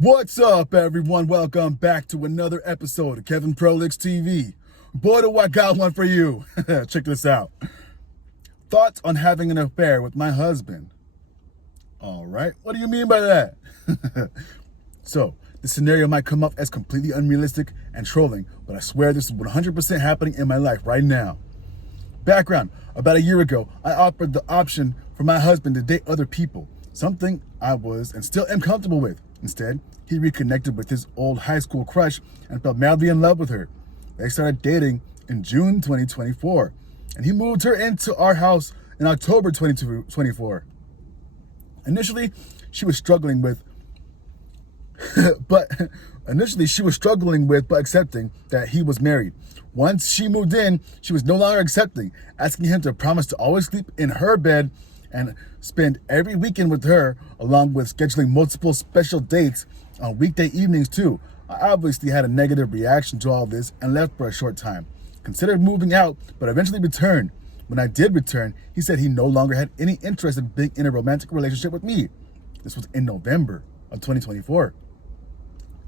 What's up, everyone? Welcome back to another episode of Kevin Prolix TV. Boy, do I got one for you. Check this out. Thoughts on having an affair with my husband. All right, what do you mean by that? So, the scenario might come up as completely unrealistic and trolling, but I swear this is 100% happening in my life right now. Background: about a year ago, I offered the option for my husband to date other people, something I was and still am comfortable with. Instead, he reconnected with his old high school crush and fell madly in love with her. They started dating in June 2024, and he moved her into our house in October 2024. Initially, she was struggling with but accepting that he was married. Once she moved in, she was no longer accepting, asking him to promise to always sleep in her bed and spend every weekend with her, along with scheduling multiple special dates on weekday evenings too. I obviously had a negative reaction to all this and left for a short time. Considered moving out, but eventually returned. When I did return, he said he no longer had any interest in being in a romantic relationship with me. This was in November of 2024.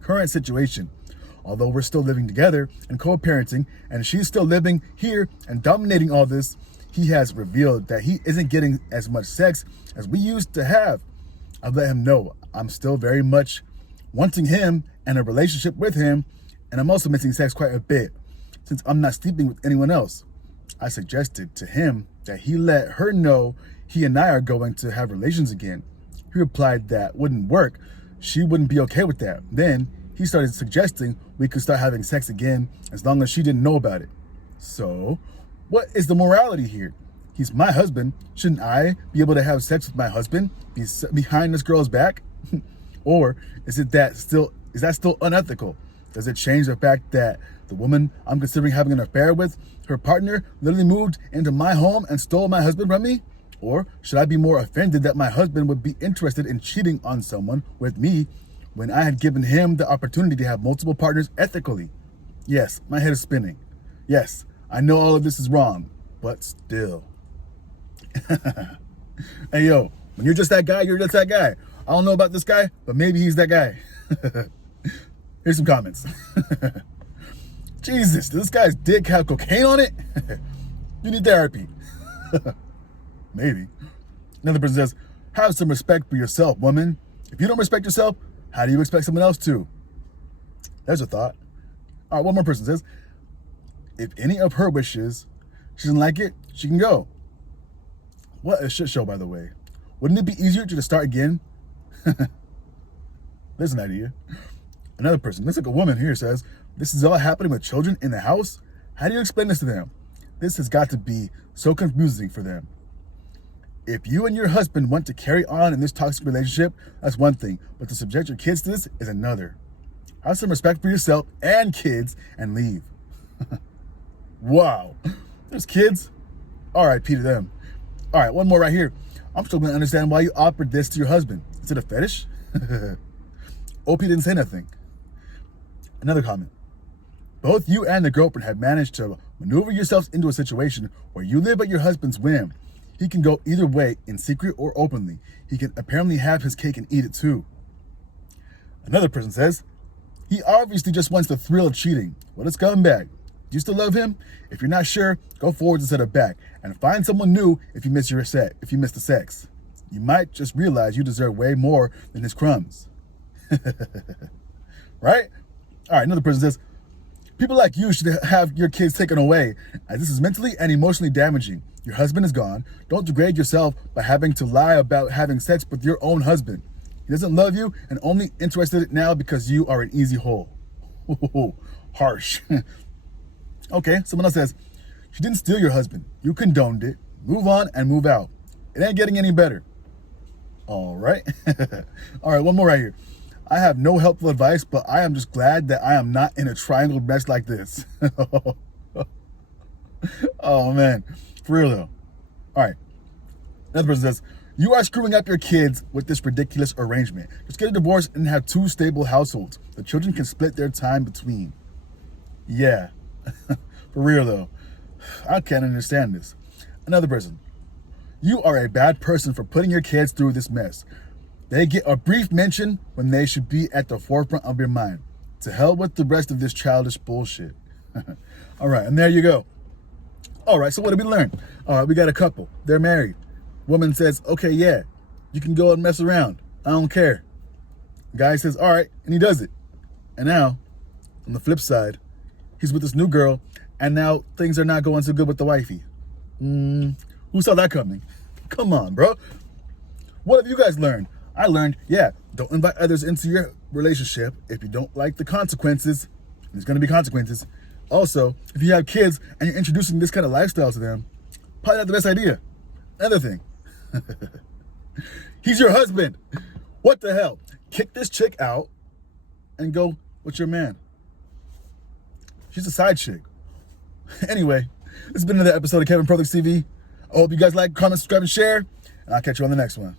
Current situation: although we're still living together and co-parenting, and she's still living here and dominating all this, he has revealed that he isn't getting as much sex as we used to have. I've let him know I'm still very much wanting him and a relationship with him, and I'm also missing sex quite a bit since I'm not sleeping with anyone else. I suggested to him that he let her know he and I are going to have relations again. He replied that wouldn't work. She wouldn't be okay with that. Then he started suggesting we could start having sex again as long as she didn't know about it. So, what is the morality here? He's my husband. Shouldn't I be able to have sex with my husband behind this girl's back? Or is that still unethical? Does it change the fact that the woman I'm considering having an affair with, her partner, literally moved into my home and stole my husband from me? Or should I be more offended that my husband would be interested in cheating on someone with me when I had given him the opportunity to have multiple partners ethically? Yes, my head is spinning. Yes, I know all of this is wrong, but still. Hey, yo, when you're just that guy, you're just that guy. I don't know about this guy, but maybe he's that guy. Here's some comments. Jesus, does this guy's dick have cocaine on it? You need therapy. Maybe. Another person says, have some respect for yourself, woman. If you don't respect yourself, how do you expect someone else to? There's a thought. All right, one more person says, if any of her wishes, she doesn't like it, she can go. What a shit show, by the way. Wouldn't it be easier to just start again? There's an idea. Another person, looks like a woman here, says, this is all happening with children in the house? How do you explain this to them? This has got to be so confusing for them. If you and your husband want to carry on in this toxic relationship, that's one thing, but to subject your kids to this is another. Have some respect for yourself and kids and leave. Wow. There's kids? R.I.P. to them. All right, one more right here. I'm still going to understand why you offered this to your husband. Is it a fetish? OP didn't say nothing. Another comment. Both you and the girlfriend have managed to maneuver yourselves into a situation where you live at your husband's whim. He can go either way, in secret or openly. He can apparently have his cake and eat it too. Another person says, he obviously just wants the thrill of cheating. What a scumbag. Do you still love him? If you're not sure, go forwards instead of back, and find someone new if you miss the sex. You might just realize you deserve way more than his crumbs. Right? All right, another person says, people like you should have your kids taken away, as this is mentally and emotionally damaging. Your husband is gone. Don't degrade yourself by having to lie about having sex with your own husband. He doesn't love you and only interested now because you are an easy hole. Harsh. Okay, someone else says, she didn't steal your husband. You condoned it. Move on and move out. It ain't getting any better. All right. All right, one more right here. I have no helpful advice, but I am just glad that I am not in a triangle mess like this. Oh, man. For real, though. All right. Another person says, you are screwing up your kids with this ridiculous arrangement. Just get a divorce and have two stable households. The children can split their time between. Yeah. For real, though. I can't understand this. Another person. You are a bad person for putting your kids through this mess. They get a brief mention when they should be at the forefront of your mind. To hell with the rest of this childish bullshit. All right, and there you go. All right, so what did we learn? All right, we got a couple. They're married. Woman says, okay, yeah, you can go and mess around. I don't care. Guy says, all right, and he does it. And now, on the flip side, he's with this new girl, and now things are not going so good with the wifey. Who saw that coming? Come on, bro. What have you guys learned? I learned, yeah, don't invite others into your relationship if you don't like the consequences. There's going to be consequences. Also, if you have kids and you're introducing this kind of lifestyle to them, probably not the best idea. Another thing. He's your husband. What the hell? Kick this chick out and go with your man. She's a side chick. Anyway, this has been another episode of Kevin Prolix TV. I hope you guys like, comment, subscribe, and share. And I'll catch you on the next one.